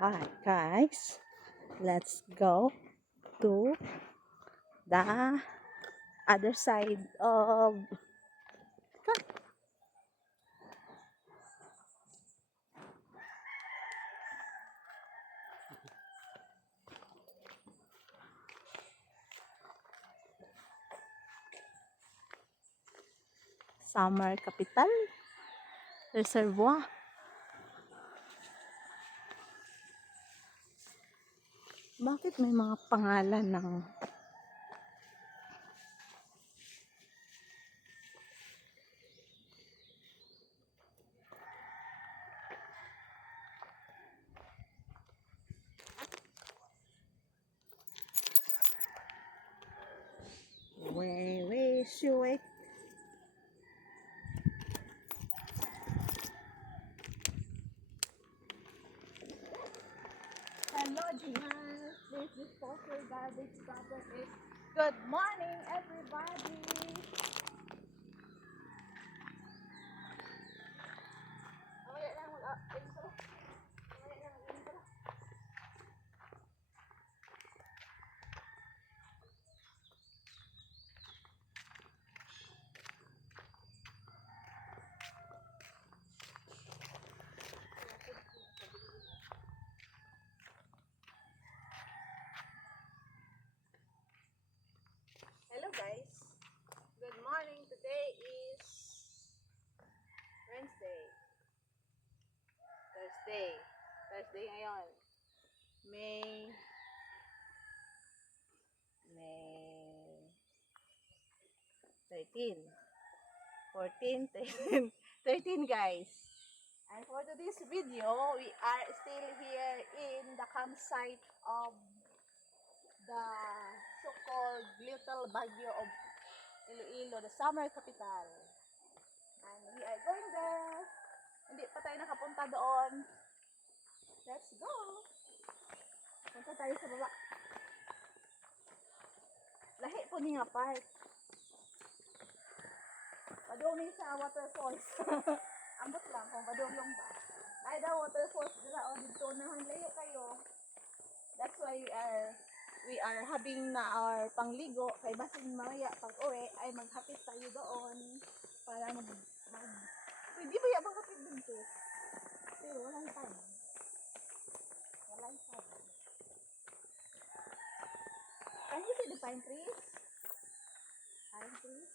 Hi guys, let's go to the other side of Summer Capital Reservoir. Bakit may mga pangalan ng wait. Hello Dinas, this is Fossil Garbage Property. Good morning everybody. Hello guys, good morning. Today is Wednesday. Thursday ngayon. May 13, 14, 13 guys. And for today's video, we are still here in the campsite of the so-called Little Baguio of Iloilo, the summer capital. And we are going there. Hindi pa tayo nakapunta doon. Let's go! Punta tayo sa baba. Lahi po ni nga park. Padungin sa waterfalls. Ambot lang kung padungin ba. Ay daw waterfalls dira o dito na layo kayo. That's why we are having na our pangligo kay basin mamaya pag uwi ay maghapit tayo doon para pwede ba yung maghapit dito? Pero walang time. Can you see the pine trees? Pine trees?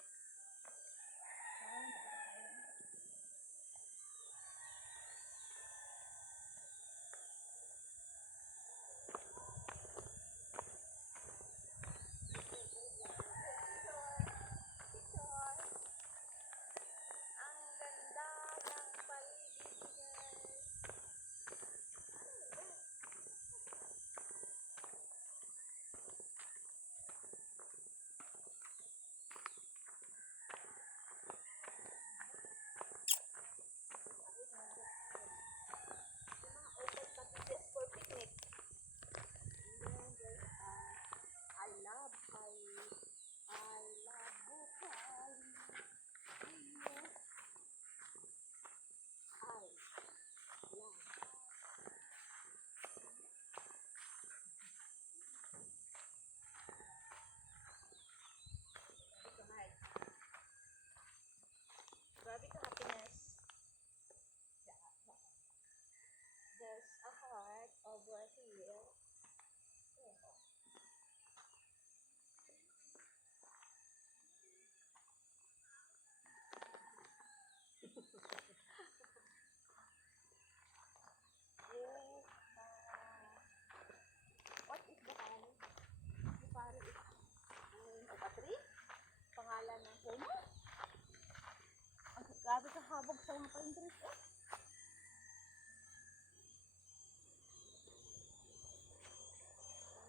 Grabe ka happiness. There's a heart over here. What is the pari? The pari is a tree? Pangalan ng puno? Ang grabe ka habog sa mga pine trees eh.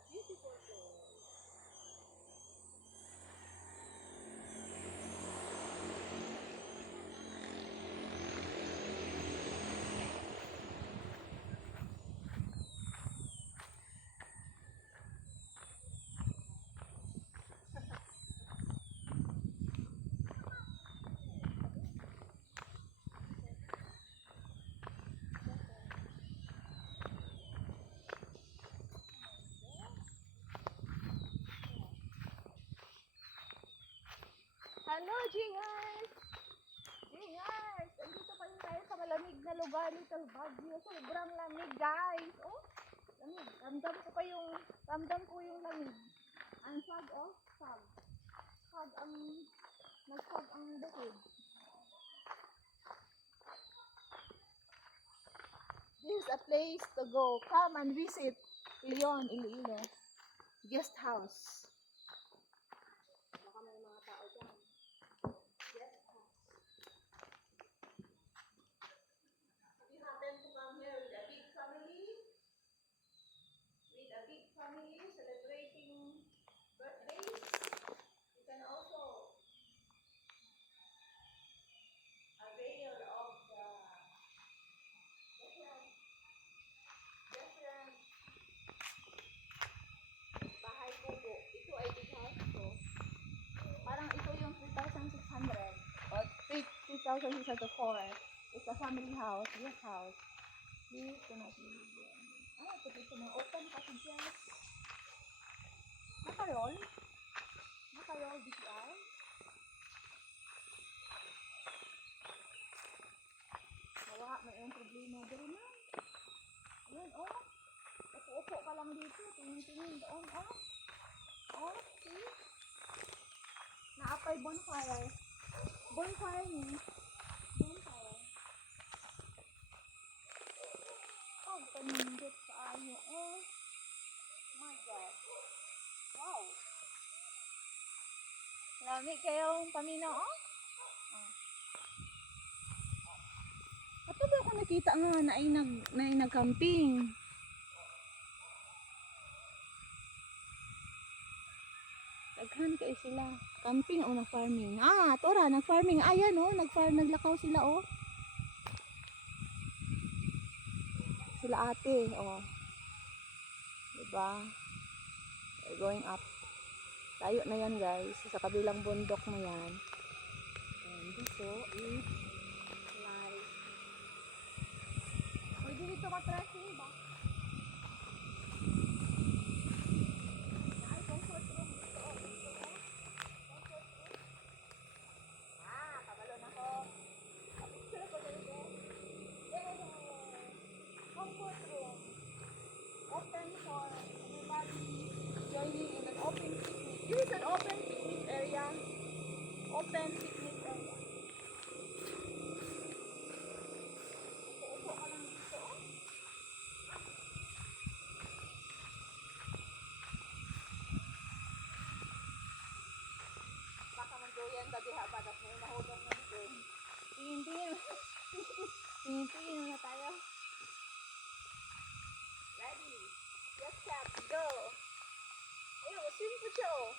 Beautiful place. na lugar, Little Baguio. Sobrang lamig, guys. Oh, lamig. Ramdam ko yung lamig. Ang fog, oh, fog. Nag-fog ang bukid. This is a place to go. Come and visit Leon, Iloilo. Guest house. Baka may mga tao dyan. Guest house. If you happen to come here with a big family, celebrating birthdays, you can also avail of the different bahay kubo. Ito ay big house ko. Parang ito yung 3,600 or 3,604. It's a family house, guest house. Please do not leave them. Ay, ito na open kasi dyan. Naka-roll DPR. Nawa, may problema doon na. Ayan, oh. Upo ka lang dito. Tingin doon, oh. Oh, see? Naapay bonfire. Bonfire ni. Bonfire. Oh, panindot sa ayo, oh. My God. Wow. Lamig kayong paminaw, oh. Ato ba ako nakita nga na ay nag-camping? Daghan kayo sila. Camping o nag-farming? Ah, tora, nag-farming. Ayan, oh, naglakaw sila, oh. Sila ate, oh. Diba? We're going up. Tayo na yan, guys. Sa kabilang bundok na yan. And dito is light. Pwede dito matracking ba? Ay, comfort room dito. Oh, dito, oh. Comfort room. Ah, kabalon ako. Picture ako dito. Yay! Comfort room. Open for everybody joining in an open picnic. This is an open picnic area. Open picnic area. Upo ka lang dito, oh. Baka mag-doyan ba diha ba? Tapos may mahulog na dito. Tingin na tayo. Ready? Yes, cat. Go. Ayun, swim po siya, oh.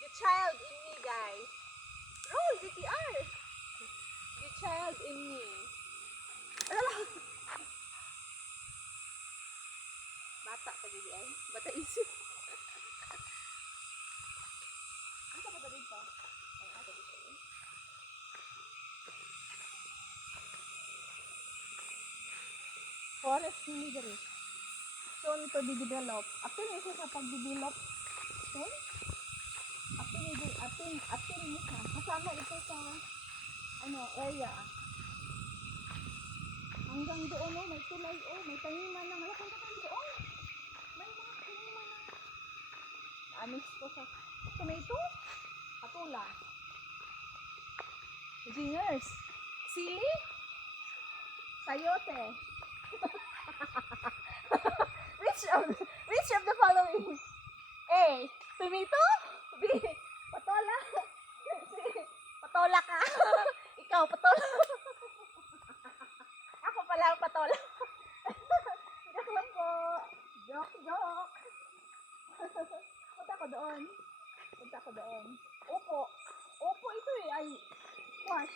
The child in me, guys. Roll, VTR. The child in me. Bata pa dito, ay. Bata isip. Ano ka ba dito? Ang ato dito, eh. Forest Military. Soon to be developed. Actually, isa sa pag-develop. Soon? Actually, isa. Kasama ito sa area. Hanggang doon, oh, may tulay, oh, may taniman ng halakang katang doon. May mga taniman ng amis ko sa tomato, patula, zingers, sili, sayote. Which of the following? A. Tomato. B. Patola. C. Patola ka. Ikaw, patola. Ako pala ang patola. Joke lang po. Joke. Punta ko doon. Upo ito eh. Ay, wash.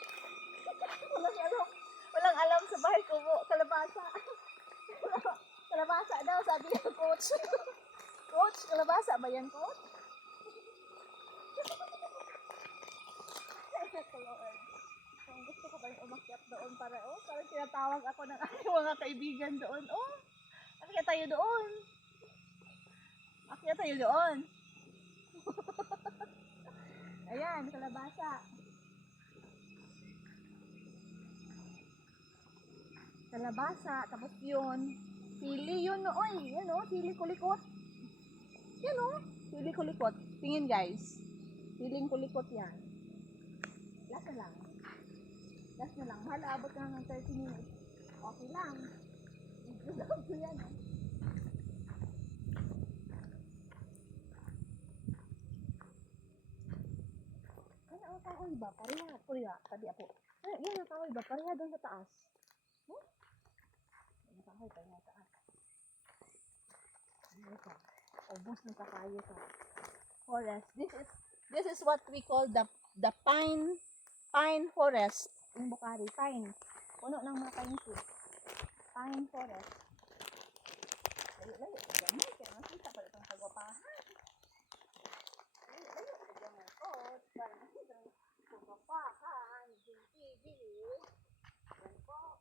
Walang alam sa bahay ko po. Kalabasa. Kalabasa daw, sabi ng coach. Coach, kalabasa ba yan, coach? Kung gusto ko ba yung umakyat doon para, oh, parang tinatawag ako ng aking mga kaibigan doon. Oh, akyat tayo doon. Ayan, kalabasa. kalabasa, tapos yun, sili yun, oy, yan o, sili kulikot. Yan o, sili kulikot. Tingin guys, siling kulikot yan. Last na lang. Last na lang. Mahal, abot na ng 30 minutes. Okay lang. Isulog ko yan o. Ano ang kahoy ba? Pareha. Tabi ako. Yan ang kahoy ba? Pareha doon sa taas. Huh? Ang kahoy, pareha sa taas. Ano ka? Ubus ng kakayo sa forest. This is what we call the pine forest in Bukhari. Pine. Puno ng mga pine trees. Pine forest. Layo. Gamay. Kaya makita pala itong kagwapahan. Layo. Gamay ko. Para makita ng kagwapahan. Gili. Yan po.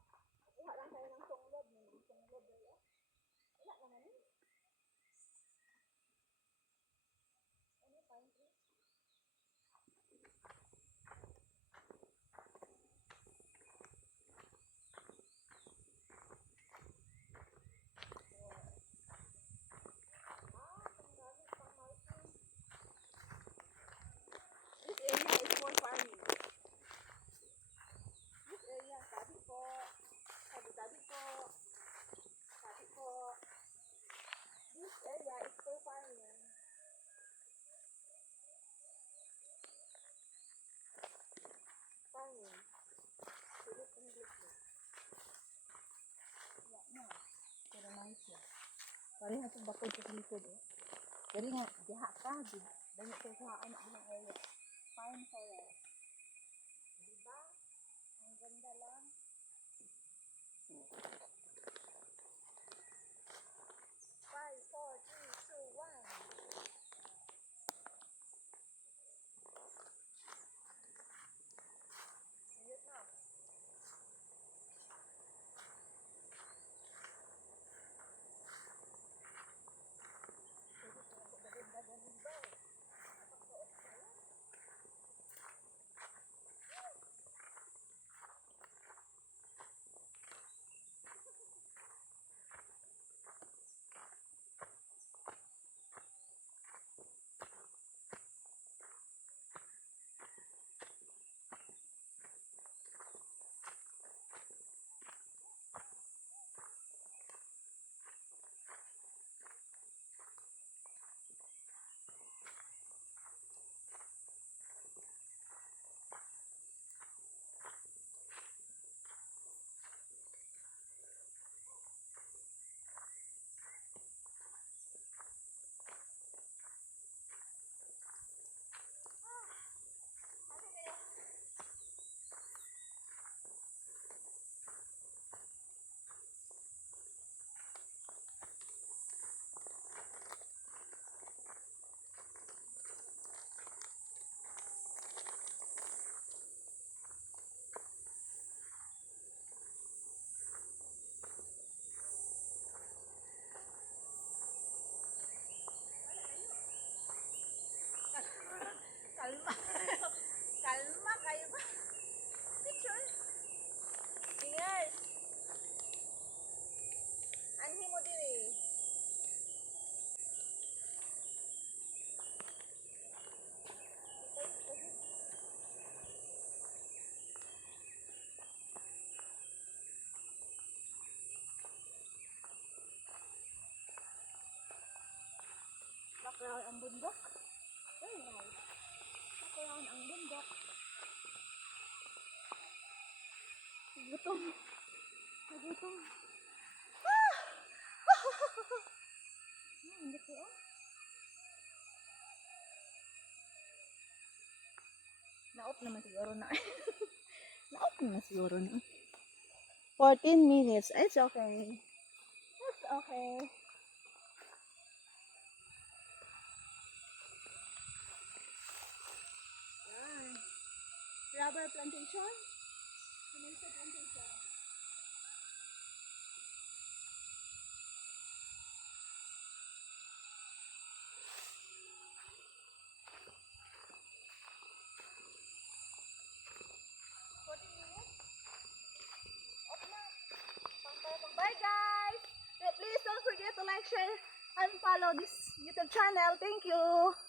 Kuha lang tayo ng sunglod. Sunglod dali. Wala naman eh. Ano pine tree? This area is for farming. This area, sabi po. This area is for farming. Farming. Sulit English mo. Wala na. Pero nice yan. Pareha itong bakod sa likod eh. Pero nga, diha ka. Dami ito sa anak ng area. Pine forest. Diba? Ang ganda lang. 5, 4, 3, 2, 1. Ayun na. Kalma. Kalma kayo ba? Picture. Fingers. Anhi mo diri. Background ang bundok. Very nice. Background ang bundok. Gutom. Nagutom. Hindi ko oh. Na-off naman siguro na. Na-off naman siguro na. 14 minutes. It's okay. It's okay. Yan. Rubber plantation. Tomato plantation. Bye guys! Please don't forget to like, share, and follow this YouTube channel. Thank you!